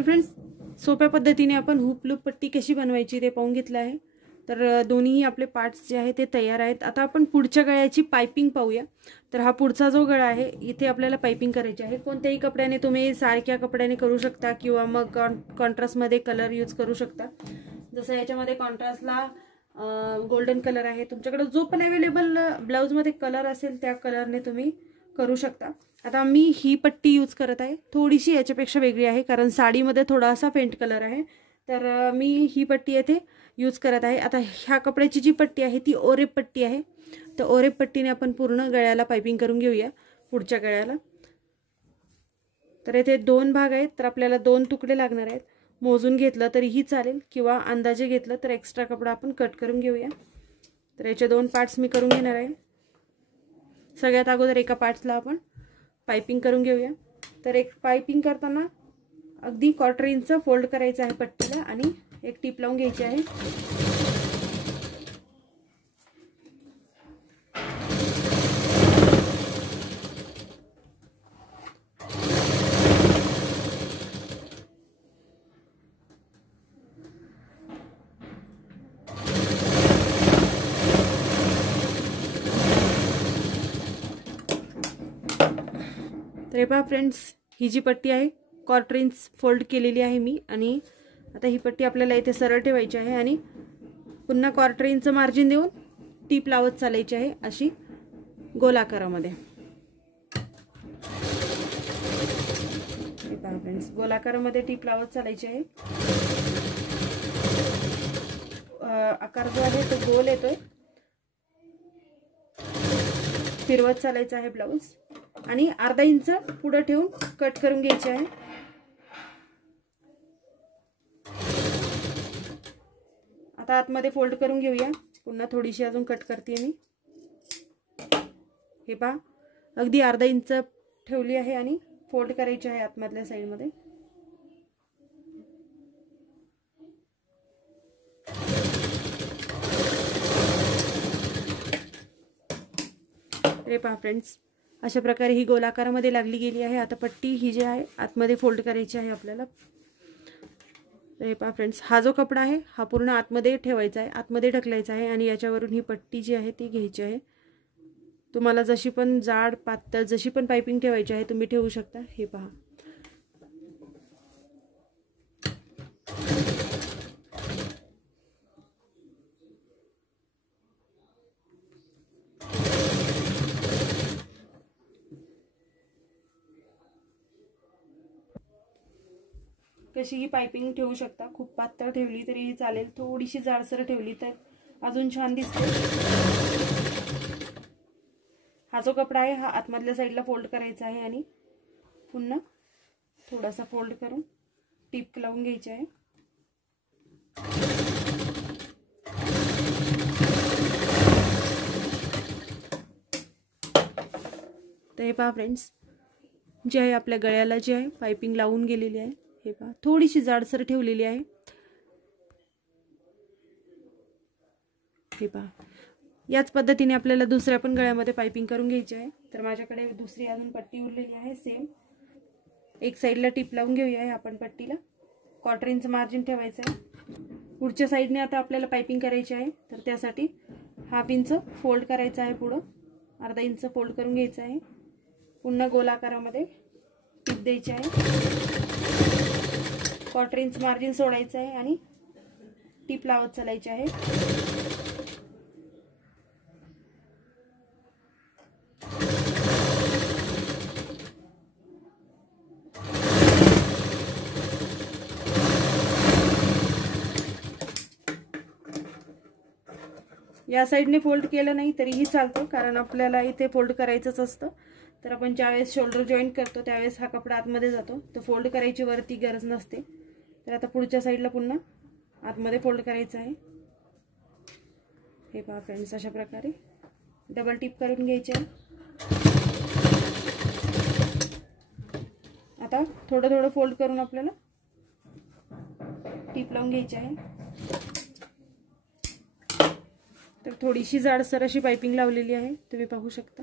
तर फ्रेंड्स, सोप्या पद्धतीने आपण हुप लूप पट्टी कशी बनवायची ते पाहून घेतलं आहे। तर दोन्ही आपले पार्ट्स जे आहेत ते तयार आहेत। आता आपण पुढच्या गळ्याची पाइपिंग पाहूया। तर हा पुढचा जो गळा आहे इथे आपल्याला पाइपिंग करायची आहे। कोणत्याही कपड्याने तुम्ही सारख्या कपड्याने करू शकता किंवा मग कॉन्ट्रास्ट मध्ये कलर यूज करू शकता। जसं याच्यामध्ये कॉन्ट्रास्टला गोल्डन कलर आहे, तुमच्याकडे जो पण अवेलेबल ब्लाउज मध्ये कलर असेल त्या कलरने तुम्ही करू शकता। आता मी ही पट्टी यूज करत आहे, थोडीशी याच्यापेक्षा वेगळी आहे कारण साडीमध्ये थोडासा फेंट कलर आहे, तर मी ही पट्टी येथे यूज करत आहे। आता ह्या कपड्याची जी पट्टी आहे ती ओरेप पट्टी आहे, तर ओरेप पट्टीने आपण पूर्ण गळ्याला पाइपिंग करून घेऊया पुढच्या गळ्याला। तर येथे दोन भाग आहेत, तर आपल्याला दोन तुकडे लागणार आहेत। मोजून घेतलं तरीही चालेल किंवा अंदाजे घेतलं तर एक्स्ट्रा कपडा आपण कट करून घेऊया। तर याचे दोन पार्ट्स मी करून घेणार आहे। सगळ्यात अगोदर एका पार्ट्सला आपण पाइपिंग करून घेऊया। तर एक पाइपिंग करताना अगदी 1/4 इंच फोल्ड करायचं आहे पट्टीला आणि एक टीप लावून घ्यायची आहे। तर हे पहा फ्रेंड्स, ही जी पट्टी आहे 1/4 इंच फोल्ड केलेली आहे मी, आणि आता ही पट्टी आपल्याला इथे सरळ ठेवायची आहे आणि पुन्हा 1/4 इंच मार्जिन देऊन टीप लावत चालायची आहे अशी गोलाकारामध्ये। हे पहा फ्रेंड्स, गोलाकारामध्ये टीप लावत चालायची आहे। आकार जो आहे तो गोल येतोय, फिरवत चालायचा आहे ब्लाउज आणि अर्धा इंच पुढे ठेवून कट करून घ्यायचे आहे। आता आतमध्ये फोल्ड करून घेऊया, पुन्हा थोडीशी अजून कट करते मी। हे पहा, अगदी अर्धा इंच ठेवली आहे आणि फोल्ड करायची आहे आतमधल्या साइड मध्ये। हे पहा फ्रेंड्स, अशा प्रकारे ही गोलाकारामध्ये लागली गेली आहे। आता पट्टी ही जी आहे आतमध्ये फोल्ड करायची आहे आपल्याला। हे पहा फ्रेंड्स, हा जो कपडा आहे हा पूर्ण आतमध्ये ठेवायचा आहे, आतमध्ये ढकलायचा आहे आणि याच्यावरून ही पट्टी जी आहे ती घ्यायची आहे। तुम्हाला जशी पण जाड पातळ जशी पण पाइपिंग ठेवायची आहे तुम्ही ठेवू शकता। हे पहा, कशीही पाइपिंग ठेवू शकता। खूप पातळ ठेवली तरीही चालेल, थोडीशी जाडसर ठेवली तर अजून छान दिसते। हा जो कपडा आहे हा आतमधल्या साइडला फोल्ड करायचा आहे आणि पुन्हा थोडासा फोल्ड करून टीप लावून घ्यायची आहे। तर हे पहा फ्रेंड्स, जे आहे आपल्या गळ्याला जी आहे पाइपिंग लावून गेलेली आहे। हे पहा, थोडीशी जाडसर ठेवलेली आहे। हे पहा, याच पद्धतीने आपल्याला दुसऱ्या पण गळ्यामध्ये पाइपिंग करून घ्यायची आहे। तर माझ्याकडे दुसरी अजून पट्टी उरलेली आहे सेम। एक साइडला टीप लावून घेऊया आपण पट्टीला, 1/4 इंच मार्जिन ठेवायचं आहे। पुढच्या साइडने आता आपल्याला पाइपिंग करायची आहे, तर त्यासाठी 1/2 इंच फोल्ड करायचा आहे, पुढं अर्धा इंच फोल्ड करून घ्यायचं आहे। पुन्हा गोलाकारामध्ये टीप द्यायची आहे, 1/4 इंच मार्जिन सोडायचं आहे आणि टीप लावत चालायची आहे। या साइडने फोल्ड केलं नाही तरीही चालतं, कारण आपल्याला इथे फोल्ड करायचंच असतं। तर आपण ज्यावेळेस शोल्डर जॉईंट करतो त्यावेळेस हा कपडा आतमध्ये जातो, तर फोल्ड करायची वरती गरज नसते। तर आता पुढच्या साइडला पुन्हा आतमध्ये फोल्ड करायचं आहे। हे पहा फ्रेंड्स, अशा प्रकारे डबल टिप करून घ्यायची आहे। आता थोडं थोडं फोल्ड करून आपल्याला टिप लावून घ्यायची आहे। तर थोडीशी जाडसर अशी पाइपिंग लावलेली आहे, तुम्ही पाहू शकता।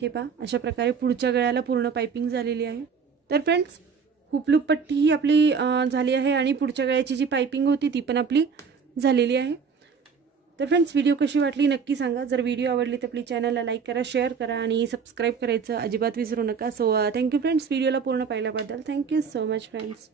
हे पहा, अशा प्रकारे पुढच्या गळ्याला पूर्ण पाइपिंग झालेली आहे। तर फ्रेंड्स, हुपलूप पट्टी ही आपली झाली आहे आणि पुढच्या गळ्याची जी पायपिंग होती ती पण आपली झालेली आहे. तर फ्रेंड्स, व्हिडिओ कशी वाटली नक्की सांगा. जर व्हिडिओ आवडली तर प्लीज चॅनलला लाईक करा, शेअर करा आणि सबस्क्राईब करायचं अजिबात विसरू नका. सो थँक्यू फ्रेंड्स, व्हिडिओला पूर्ण पाहिल्याबद्दल. Thank you so much friends.